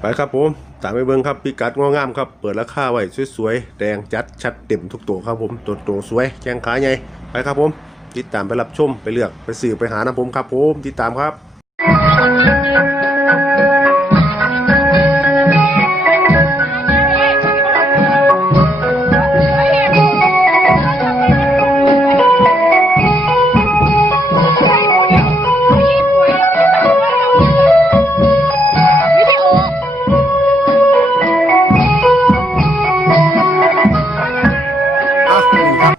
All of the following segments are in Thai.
ไปครับผมตามไปเบิ้งครับพิกัดงองามครับเปิดราคาไว้สวยๆแดงจัดชัดเต็มทุกตัวครับผมตัวโตสวยแข้งขาใหญ่ไปครับผม ติดตามไปรับชมไปเลือกไปสื่อไปหานะผมครับผมติดตามครับ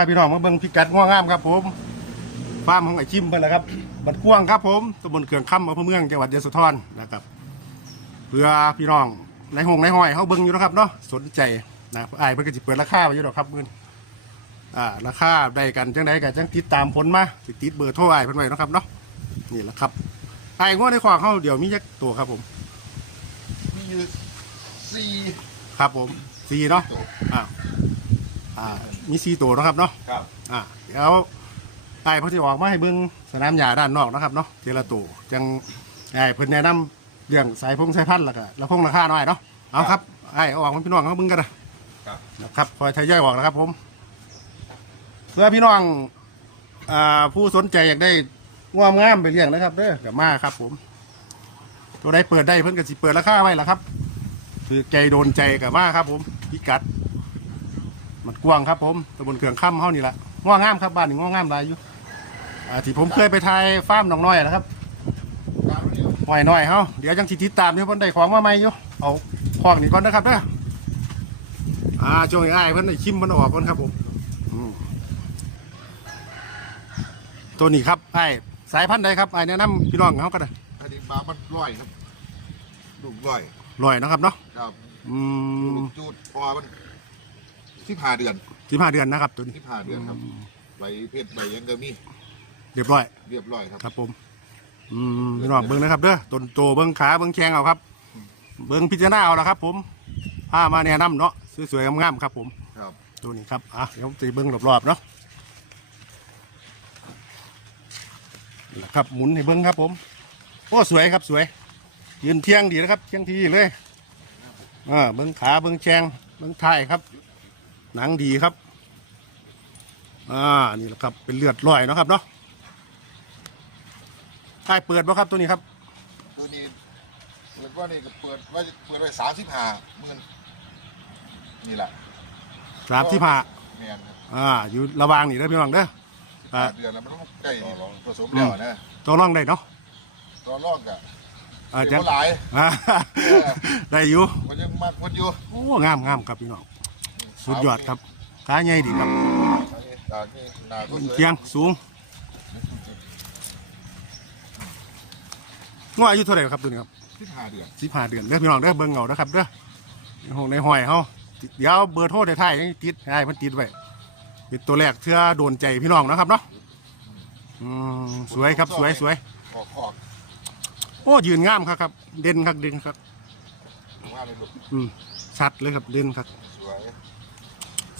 าพี่น้องมาเบิ่งพิกัดง่วงงามครับผมฟาร์มของไอชิมเพิ่นแหละครับบัดกว้างครับผมตำบลเขื่องค่ำอำเภอเมืองจังหวัดยโสธรนะครับเพื่อพี่น้องในห้องในห้อยเขาเบิ่งอยู่นะครับเนาะสนใจนะไอ้ายเพิ่นก็สิเปิดราคาไว้อยู่ดอกครับมื้อนี้อ่าราคาได้กันจังไดก็จังติดตามผลมาสิติดเบอร์โทรไอ้ายเพิ่นไว้เนาะครับเนาะนี่แหละครับไอ้ายง่วงในขวางเขาเดี๋ยวมีจักตัวครับผมมีอยู่สี่ครับผมสีเนาะอ่า อ่ามีสีตัวเนาะครับเนาะครับอ่าเดี๋ยวไอ้เพิ่นสิออกมาให้เบิ่งสนามหญ้าด้านนอกนะครับเนาะเจละตัวจังไอ้เพิ่นแนะนำเรื่องสายพงสายพันธุ์แล้วก็แล้วพงราคาหน่อยเนาะเอาครับไอ้เอาออกมาพี่น้องเขาเบิ่งกันนะ ครับ นะครับคอยทยอยออกนะครับผมเพื่อพี่น้องอ่าผู้สนใจอยากได้งามงามๆไปเลี้ยงนะครับเด้อกับมาครับผม ตัวใดเปิดได้เพิ่นก็สิเปิดราคาไว้ล่ะครับ คือใจโดนใจกับมาครับผมพิกัด มันกว้างครับผมตำบลเขื่องค่ำเฮานี่แหละง่วงงามครับบ้านนี่ง่วงงามหลายอยู่อ่าที่ผมเคยไปถ่ายฟาร์มน้องน้อยนะครับหอยน้อยเฮาเดี๋ยวจังสิติดตามเดี๋ยวเพิ่นได้ของมาใหม่อยู่เอาของนี่ก่อนนะครับเด้ออ่าช่วงนี้อ้ายเพิ่นได้ชิมเพิ่นเอาออกก่อนครับผมอืมตัวนี้ครับไอ้ายสายพันธุ์ใดครับไอ้ายแนะนำพี่น้องเขาก็ได้อันนี้บามันร้อยครับ ลูกร้อยลอยนะครับเนาะครับอืมลูกจูดพอมัน สิบห้าเดือนสิบห้าเดือนนะครับตัวนี้สิบห้าเดือนครับใบเพชรใบยังก็มีเรียบร้อย เรียบร้อยครับ ครับผม อืมพี่น้องเบิ้งนะครับเด้อต้นโตเบิ้งขาเบิ้งแข้งเอาครับ เบิ้งพิจารณาเอาละครับ ผมพามาแนะนำเนาะสวยๆงามๆครับ ผมครับตัวนี้ครับอะเดี๋ยวตีเบิ้งรอบๆเนาะนี่แหละครับหมุนให้เบิ้งครับ ผมโอ้สวยครับสวย ยืนเที่ยงดีนะครับเที่ยงทีเลยอ่าเบิ้งขาเบิ้งแข้งเบิ้งท้ายครับ หนังดีครับ อ่า นี่แหละครับ เป็นเลือดลอยเนาะครับเนาะใช่เปิดบ่ครับตัวนี้ครับตัวนี้เปิดว่านี่ก็เปิดไว้เปิดไว้สามสิบห้าหมื่นนี่แหละสามที่ผ่าแมนครับอ่า อยู่ระหวางนี่เด้อพี่น้องเด้ออ่าห้าเดือนแล้วมันต้องใกล้นี่ผสมแล้วนะตัวร่องได้เนาะตอนรอกอะอ่าเดี๋จัยงวหลายอ่าได้อยู่มันยังมากคนอยู่ โอ้ งามงามครับพี่น้อง สุดยอดครับขาใหญ่ดีครับจากนี่หนาก็สวยเทียงสูงง้ออายุเท่าไหร่ครับตัวนี้ครับสิบห้าเดือนสิบห้าเดือนเด้อพี่น้องเด้อเบิ่งเงาเด้อครับเด้อในห้องในห้อยเฮาเดี๋ยวเบอร์โทรได้ท้ายยังติดให้มันติดไว้เป็นตัวแรกเพื่อโดนใจพี่น้องนะครับเนาะอืมสวยครับสวยสวยขอกขอกโอ้ยืนงามครับครับ เด่นครับเด่นครับว่าเลยลูกอืมชัดเลยครับเด่นครับสวย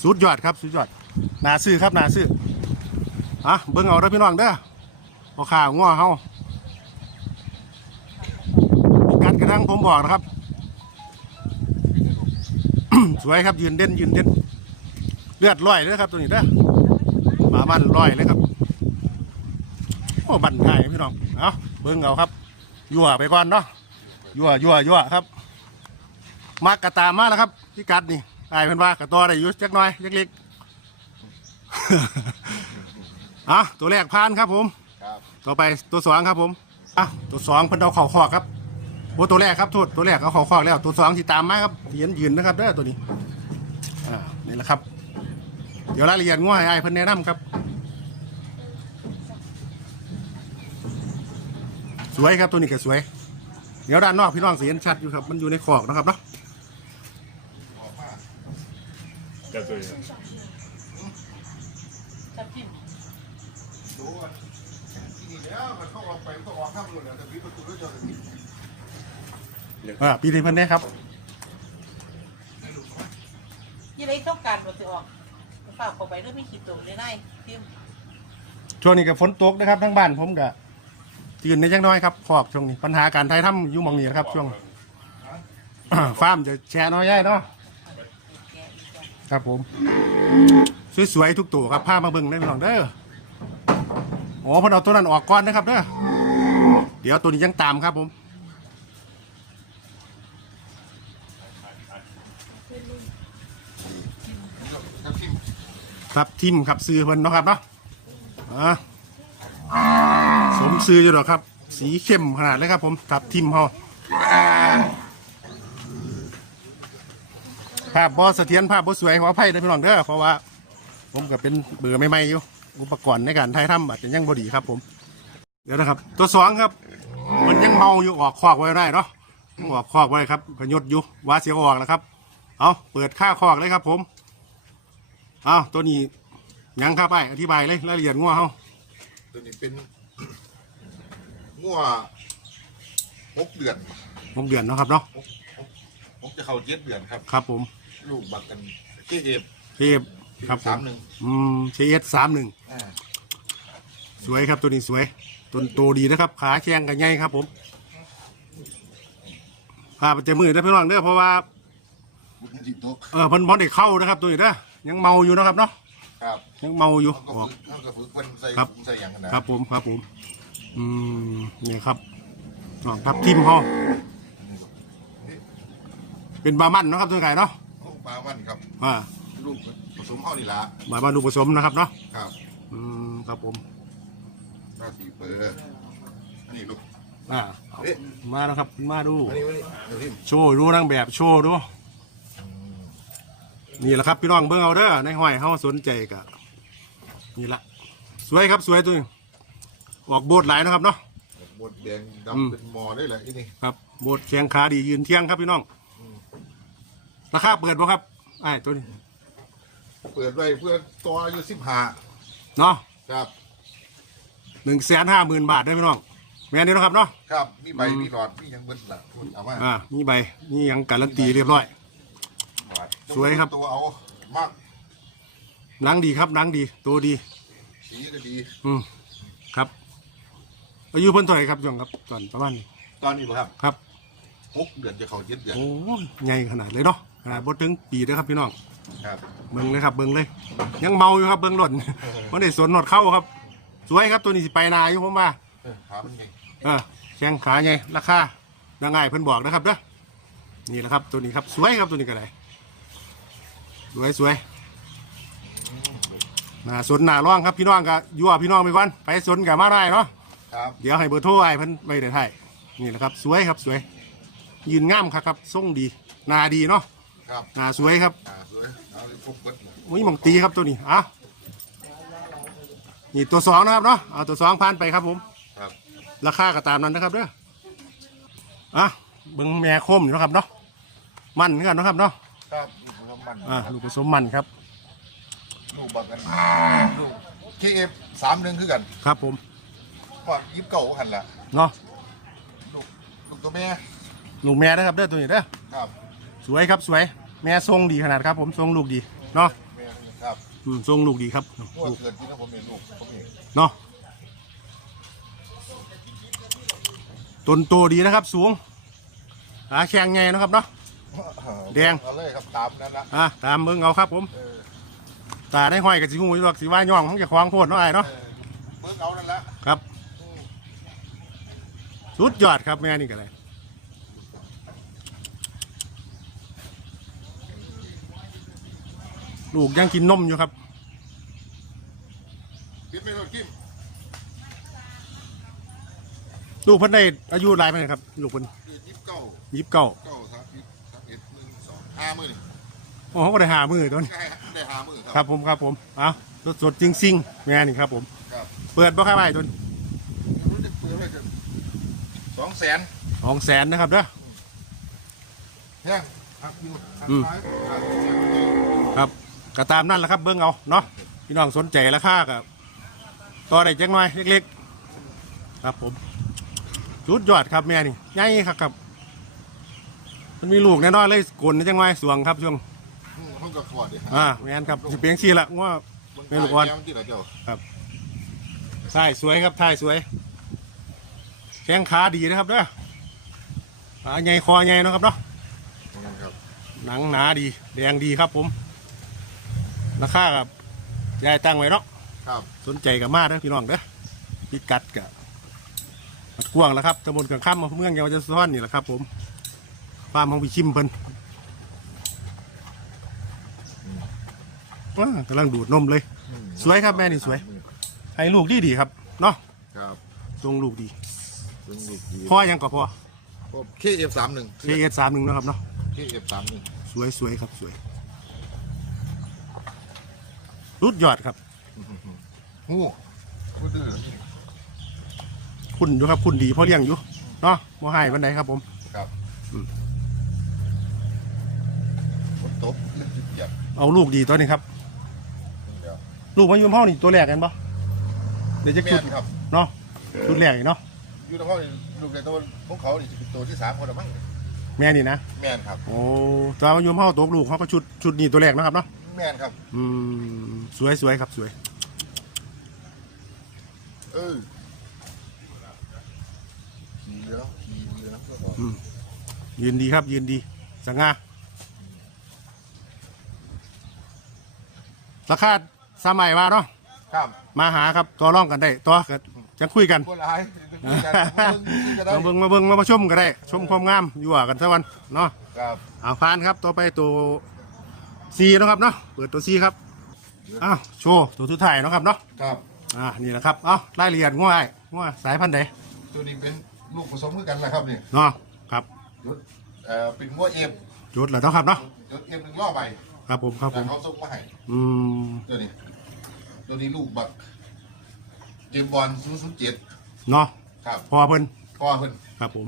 สุดยอดครับสุดยอดหนาซื้อครับหนาซื้ออะเบิ่งเอาเด้อพี่น้องเด้อพอข่าวง้อเฮากัดกระดังผมบอกนะครับ สวยครับยืนเด่นยืนเด่นเลือดร้อยเลยครับตัวนี้เด้อหมาบ้านร้อยเลยครับโอ้บันง่ายพี่น้องเอาเบิ่งเอาครับยั่วไปก่อนเนาะยั่วยั่วยั่วครับ มากระตามมาแล้วครับพี่กัดนี่ ไอ้ายเพิ่นว่ากระตัวได้อยู่จักหน่อยเล็กๆอะตัวแรกผ่านครับผม ครับต่อไปตัวสองครับผมอะตัวสองเพิ่นเอาเข่าคอกครับโอ้ตัวแรกครับโทษตัวแรกเอาเข่าคอกแล้ว ตัวสองที่ตามมาครับยืนยืนนะครับเด้อตัวนี้อ่านี่แหละครับ เดี๋ยวรายละเอียดง่วยไอ้ายเพิ่นแนะนำครับ สวยครับตัวนี้ก็สวยเดี๋ยวด้านนอกพี่น้องสิเห็นชัดอยู่ครับ มันอยู่ในคอกนะครับเนาะ ดูว่าที่นี่แล้วมันเข้าออกไปมันก็ออกข้ามถนนแล้วแต่วิประตูรถจอดแบบนี้อ่าปีนี้เพิ่นได้ครับยี่ไรต้องการบ่สิออกฝากเข้าไปแล้วมีขีดตัวได้ได้ทิมช่วงนี้กับฝนตกนะครับทั้งบ้านผมก็ตื่นในจังน้อยครับคอกช่วงนี้ปัญหาการไทยถ้ำอยู่หมองนี้นะครับ ช่วงฟาร์มจะแชร์น้อยใหญ่เนาะแกะอีกจ้ะ ครับผม สวยๆทุกตัวครับพามาเบิ่งได้พี่น้องเด้อโอ้พนเอาตัวนั้นออกก่อนนะครับเด้อเดี๋ยวตัวนี้ยังตามครับผมครับทิมครับทิมขับซื้อเพิ่นเนาะครับเนาะสมซื้ออยู่หรอครับ สีเข้มขนาดเลยครับผมครับทิมเฮา ภาพบอสเสถียรภาพบอสวยขออภัยด้วยพี่น้องเด้อเพราะว่า ผมก็เป็นเบื่อใหม่ๆอยู่อุปกรณ์ในการถ่ายทำอาจจะยังบดีครับผม เดี๋ยวนะครับ ตัวสองครับ มันยังเมาอยู่ออกคอกไว้ได้เนาะยังออกคอกไว้ครับพยศอยู่ว่าเสียออกแล้วครับ เอาเปิดค่าคอกเลยครับ ผมเอาตัวนี้ยังครับไอ้อธิบายเลยรายละเอียดงัวเฮาตัวนี้เป็นงัวหกเดือนหกเดือนเนาะครับเนาะผมจะเข้าเจ็ดเดือนครับ ครับผม ลูกบักกันเกเอฟเทพครับผสามมหนึ่งอืมเชเอสสามหนึ่งอ่าสวยครับตัวนี้สวยต้นโตดีนะครับขาแข้งกันใหญ่ครับ ผมพาไปเจอมือได้อพี่น้องเด้อเพราะว่า บุญจิตโตกเออเพิ่นบ่ได้เข้านะครับตัวนี้เด้อยังเมาอยู่นะครับเนาะครับยังเมาอยู่เขาก็ออก ฝึกเขาก็ฝึกเป็นใส่ครับ ถุงใส่อย่างกันนะครับผมครับผม อืมนี่ครับน้องทับทิมเฮาเป็นบามันเนาะครับตัวไก่เนาะโอ้ ปลาวันครับอ่าลูกผสมเข้านี่ละบามันลูกผสมนะครับเนาะครับอืมครับผมหน้าสีเปิดอันนี้ลูก อ่าเอ๊ะ มาแล้วครับมาดู อันนี้อันนี้เดี๋ยวทิมโชว์ดูนางแบบโชว์ดูนี่แหละครับพี่น้องเบิ่งเอาเด้อในห้อยเฮาสนใจกะนี่ละสวยครับสวยตัวนี้ออกโบดหลายนะครับเนาะ บดแดงอืม ดำเป็นหมอได้เลยที่นี่ครับโบดแข้งขาดียืนเที่ยงครับพี่น้อง ราคาเปิดบ่ครับไอ้ตัวนี้เปิดไว้เพื่อตัวอายุสิบห้าเนาะครับ หนึ่งแสนห้าหมื่นบาทได้อพี่น้องแม่นเดียวนะครับเนาะครับ มีใบอืมมีหลอด มีหยังเบิดละคุณเอามาอ่ามีใบนี่ยังการันตีเรียบร้อย หลอดสวยครับ ตัวเอามากหนังดีครับหนังดี ตัวดี สีก็ดี อืมครับ อายุเพิ่นเท่าไหร่ครับช่วงครับตอนประมาณนี้ตอนนี้บ่ครับครับ หกเดือนจะเข้าเจ็ดเดือนโอ้ยใหญ่ขนาดเลยเนาะ ขนาดบดถึงปีเลยครับพี่น้องครับ เบิ่งเลยครับเบิ่งเลย ยังเมาอยู่ครับเบิ่งหล่นมันได้สวนหนวดเข้าครับ สวยครับตัวนี้สิไปนาอยู่ผมว่าเออขามันไงเออแข้งขาไงราคาดังไงเพิ่นบอกนะครับเด้อนี่แหละครับตัวนี้ครับสวยครับตัวนี้ก็ได้สวยสวยหนาสนหนาร่องครับพี่น้องก็ยั่วพี่น้องไปก่อนไปสนกับมาได้เนาะครับเดี๋ยวให้เบอร์โทรไอ้เพิ่นไว้เดี๋ยวให้นี่แหละครับ สวยครับสวย ยืนงามครับครับทรงดีหนาดีเนาะ ครับหนาสวยครับอ่าสวยเอาเลยพวกเบิดเลยมีหมองตีครับตัวนี้อะนี่ตัวสองนะครับเนาะเอาตัวสองผ่านไปครับผม ครับราคาก็ตามนั้นนะครับเด้ออะเบิ้งแม่โคมอยู่นะครับเนาะมันเหมือนกันเนาะครับเนาะครับลูกน้ำมันอ่าลูกผสมมันครับ ลูกบักกันลูกเคเอฟสามหนึ่งคือกันครับผมก็ยิบเก่าหันละเนาะลูกลูกตัวแม่ลูกแม่นะครับเด้อตัวนี้เด้อครับ สวยครับสวย แม่ทรงดีขนาดครับ ผมทรงลูกดีเนาะแม่ครับอืมทรงลูกดีครับงวดลูกเกิดที่นะผมเองลูกผมเองเนาะต้นโตดีนะครับ สูงขาแข็งไงนะครับเนาะ แดง เอาเลยครับตามนั้นละอะตามเบิ้งเอาครับ ผมเออตาได้ห้อยกับสิหูอยู่หรอกสิว่าย่องของเจะคล้าของโพดเนาะไอ้เนาะเออเบิ่งเอานั่นละครับสุดยอดครับแม่นี่ก็เลย ลูกยังกินนมอยู่ครับปิดไม่รถกิ้มลูกเพิ่นได้อายุหลายปานใดครับ ลูกเพิ่นคือยิบเก้ายิบเก้าเก้าสามยิบสามเอ็ดหนึ่งสองห้ามือนี่โอ้เขาก็ได้หามือตัวนี้ได้ได้ห้ามือครับผมครับผมเอ้าสดสดจริงซิงๆแม่นี่ครับผม ครับเปิดบ่ครับไอ้ตัวนี้รู้จักเปิดไว้กันสองแสนสองแสนนะครับเด้อ แห้งหักอยู่หักอืมซ้ายหักครับ ก็ตามนั่นแหละครับเบิ้งเอาเนาะพี่น้องสนใจราคากับต่อได้จังหน่อยเล็กๆ ครับผมสุดยอดครับแม่นี่ใหญ่ครับครับ มันมีลูกแน่นอนเลยกลนจังหน่อยสวงครับช่วงอืมห้องกับขวดดิอ่าแม่นครับสิเปียงชีละว่าแม่ลูกอ่อนแม่ที่ไหนเจ้าท่ายสวยครับท่ายสวยแข้งขาดีนะครับเด้อขาใหญ่คอใหญ่เนาะครับเนาะหนังหนาดี แดงดีครับผม ราคากับยายตั้งไว้เนาะครับสนใจกับมาเด้อพี่น้องเด้อพิกัดกับวัดกวางแล้วครับตำบลกลางค่ำอำเภอเมืองเยาวจะซ้อนนี่แหละครับ ผมฟาร์มของพี่ชิมเพิ่นว้ากำลังดูดนมเลย อืมสวยครับแม่นี่สวย ให้ลูกดีดีๆครับเนาะครับทรงลูกดีซึ่งลูกดีพ่อยังก็พ่อเคเอฟสามหนึ่งเคเอสสามหนึ่งนาะครับเนาะ เคเอฟสามหนึ่งสวยสวยครับสวย รุดยอดครับ หูหูดื้อนี่คุณอยู่ครับ คุณดีพ่อเลี้ยงอยู่เนาะบ่ให้วันไหนครับผม ครับอืม ฝนตกลึกจิบเจ็บเอาลูกดีตัวนี้ครับ เดี๋ยวลูกมาอยู่ในห้องนี่ตัวแรกกันปะเดี๋ยวจะแม่ชุดนครับเนาะชุดแรกนี่เนาะอยู่ในห้องนี่ลูกในตัวของเขานี่จะเป็นตัวที่สามคนละมั้งแม่นี่นะแม่นครับโอ้ตัวมาอยู่ในห้องตัวลูกเขาก็ชุดชุดนี้ตัวแรกเนาะครับเนาะ แม่นครับ อืมสวยสวยครับสวย เออขี่เรือขี่เรือก็บอกอืมยืนดีครับ ยืนดีสง่าราคาสมัยว่าเนาะครับมาหาครับตัวร่องกันได้ตัวก็จะคุยกันคนร้ายคุยกันก็ได้มาเบิ่งมาเบิ่งมาประชมกันได้ ชมความงามอยู่ว่ากันสักวันเนาะครับเอาพานครับต่อไปตัว ซีนาะครับเนาะเปิดตัวซีครับอ้าวโชว์ตัวทุดท้ายเนาะครับเนาะครับ อ่านี่แหละครับเอารายละเอียดง่ายง่ายสายพันธุ์ใดตัวนี้เป็นลูกผสมกันแหละครับนี่เนาะครับยศเอ่อเป็นงัวเอฟจุดแล้วเนาะครับเนาะยศเอฟหนึ่งรอบไปครับผมครับผแต่มเขาส่งมาให้อืมตัวนี้ ตัวนี้ลูกบักเจมส์บอลศูนย์ศูนย์เจ็ดเนาะครับพอเพิ่นพ่อเพิ่นครับผม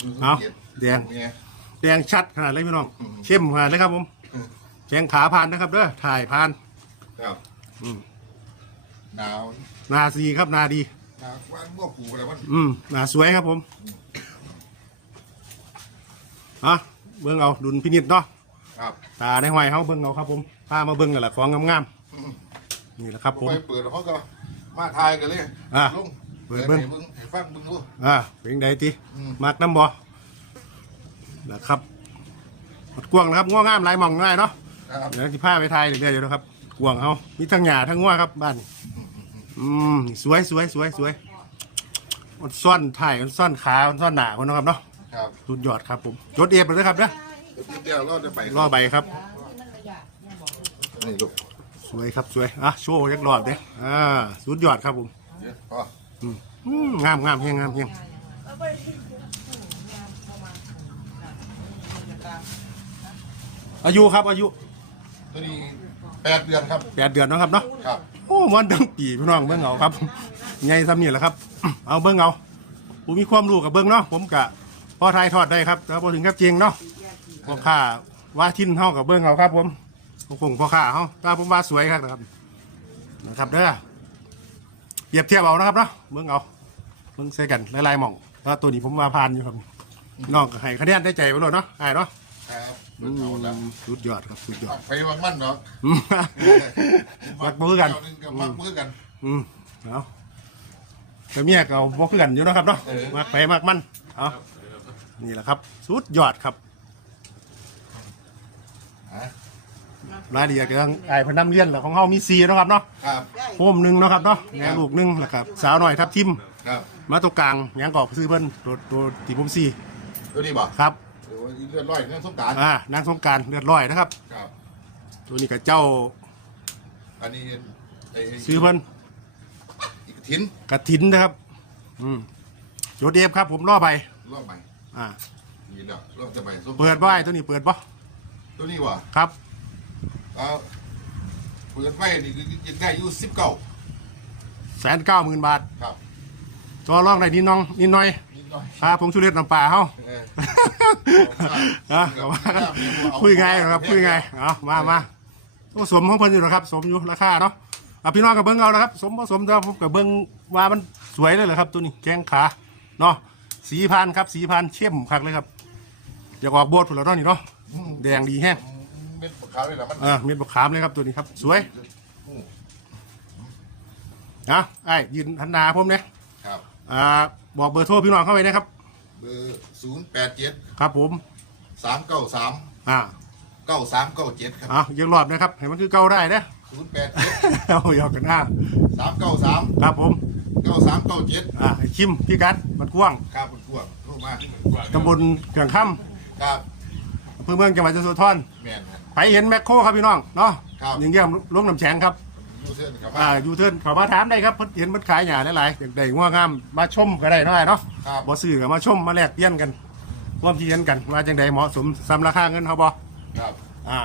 ศูนย์ศูนเอาย์เจ็ดแดง เนี่ย แดงชัดขนาดเลยพี่น้องอืมเข้มขนาดเลยครับผมอืม แข้งขาพานนะครับเด้อถ่ายพานครับอืมหนาวนาซีครับนาดี หนาวว่านงัวผูอะไรมันอืมนาสวยครับผมอะเบิ่งเอาดุลพินิจเนาะครับตาในห้อยเขาเบิ่งเอาครับผมพามาเบิ่งกันแหละของงามอืมๆนี่แหละครับผมไปเปิดแล้วเขาก็มาทายกันเลยอะลุงเปิเปิดดเบิ่เบิ่งงให้ฟังเบิ่งดูอ่าเป็นไดติอืมมากน้ำบ่นะครับหมดกวางนะครับง่วงงามหลายหมองง่ายเนาะครับ เดี๋ยวที่พาไปไทยเรื่อยๆอยู่นะครับกวางเขามีทั้งหญ้าทั้งง่วครับบ้านนี่อืมสวยสวยสวยสวยอดซ่อนถ่ายอดซ่อนขาอดซ่อนหนาคนเนาะครับเนาะครับสุดยอดครับผมจดเอฟเลยนะครับเด้อเดี๋ยวเราจะไปรอใบครับ นี่ลูกสวยครับสวยอะโชว์ยักรอบเด้ออ่าสุดยอดครับผมเดี๋ยวพ่ออืมอืมงามงามเพียงงามเพียงอายุครับอายุ ตัวนี้แปดเดือนครับ แปดเดือนเนาะครับเนาะครับ โอ้วันตั้งปีพี่น้องเบิ้งเอาครับ ไงซ้ำนี่แหละครับ เอาเบิ้งเอาผมมีความรู้กับเบิ้งเนาะผมกะพอทายทอดได้ครับแต่พอถึงกับจริงเนาะพวกข้าว่าทิ้นเฮากับเบิ้งเอาครับผมคงพ่อข้าเฮาถ้าผมว่าสวยครับนะครับนะครับเด้อเปรียบเทียบเอานะครับเนาะเบิ้งเอาเบิ้งใส่กันหลายๆหม่องถ้าตัวนี้ผมว่าผ่านอยู่ครับน้องก็ให้คะแนนได้ใจไปเลยเนาะไอ้เนาะ ครับอืเอาละมสุดยอดครับสุดยอดไปวันมันเนาะอืมมักมือกัน เจ้าหงกับมักมือกัน อืมเอาแต่เมียก็บ่คือกันอยู่เนาะครับเนาะเออ มากไปมากมันเอานี่แหละครับ สุดยอดครับฮะรายละเอียดก็ต้องไอ้พนันเลียนแหละของเฮามีซีเนาะครับเนาะครับ โฮมหนึ่งเนาะครับเนาะแม่ลูกหนึ่งแล้วครับสาวหน่อยทับทิม ครับ มาตัวกลางหยังกอกซื้อเพิ่นตัวตัวที่ผมซีตัวนี้บ่ครับ โอ้ยเลือดร้อยเรื่องสงกรารอ่านางสงกรารเลือดร้อยนะครับ ครับ ตัวนี้กับเจ้าอันนี้ไอ้ไอ้ซื้อเพิ่นอีกทิ้นกระถินนะครับ อืมโจเดฟครับ ผมล่อไป รอบใหม่อ่า นี่แล้วรอบจะไปส้มเปิดบ่ไอ้ตัวนี้เปิดบ่ตัวนี้ว่ะครับ เอาเปิดไว้นี่คือยังได้อยู่สิบเก้าแสนเก้าหมื่นบาท ครับ ตัวรองได้นิดน้องนิดหน่อยนิดหน่อย พาผงชูรสน้ำปลาเฮาเอออะเอาว่ากันคุยไงายนะครับคุยไงายเอามามาโอ้สมของเพิ่นอยู่นะครับ สมอยู่ราคาเนาะอะพี่น้องกับเบิ้งเอานะครับ สมผสมแต่ผมกับเบิ้งว่ามันสวยเลยเหรอครับ ตัวนี้แกงขาเนาะสีพันครับ สีพันเข้มคักเลยครับอยากออกโบสถ์ผุนแล้วเนาะนี่เนาะแดงดีแห้งเม็ดมะขามเลยเหรอมันเออเม็ดบะขามเลยครับตัวนี้ครับ สวยนะไอ้ยืนทันนาผมเนี่ยครับ อ่าบอกเบอร์โทรพี่น้องเข้าไปนะครับ เบอร์ศูนย์แปดเจ็ดครับผมสามเก้าสามอ่าเก้าสามเก้าเจ็ดครับเอายังรอบนะครับให้มันคือเก่าได้นะศูนย์แปดเจ็ดเอาหยอกกันหน้าสามเก้าสามครับผมเก้าสามเก้าเจ็ดอ่าให้คิมพี่กัดมันกว้างครับคุณกวางโทรมาตำบลเกืองค่ครับำอำเภอเมืองจังหวัดจันทรแม่นครับไปเห็นแมคโครครับพี่น้องเนาะครับยิงเยี่ยมล้มน้ำแข็งครับ ยูเซนครับอ่ายูเทิร์นเขามาถามได้ครับเพิ่นเห็นมันขายหยาหลายๆอย่างใดง่วงงามมาชมก็ได้เนาะไอ้เนาะครับบ่ซื้อก็มาชมมาแลกเปลี่ยนกันร่วมที่เห็นกันว่าจังใดเหมาะสมสำราคาเงินเขาบ่ครับอ่า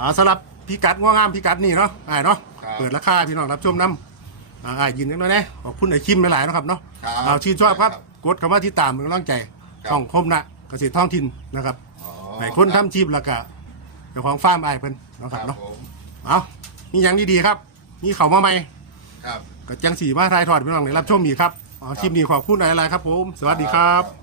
อ่าสำหรับพิกัดง่วงงามพิกัดนี่เนาะไอ้เนาะครับเปิดราคาพี่น้องรับชมน้ำอ่าไอ้ยินนิดหน่อยนะขอบคุณไอ้คิมหลายๆเนาะครับเนาะครับ เอาชื่นชอบครับครับกดคำว่าที่ตามเป็นกำลังใจครับต้องคมนะเกษตรท้องถิ่นนะครับอ๋อให้คนทำชีพแล้วก็เจ้าของฟาร์มไอ้เพิ่นเนาะคครัรับบเนาะ ผม เอามีอย่างดีๆครับ มีเขามาใหม่ครับ ก็จังสีมาทายทอดพี่น้องได้รับชมอีกครับเอาคลิปนี้ขอบคุณหลายๆครับผม สวัสดีครับครับ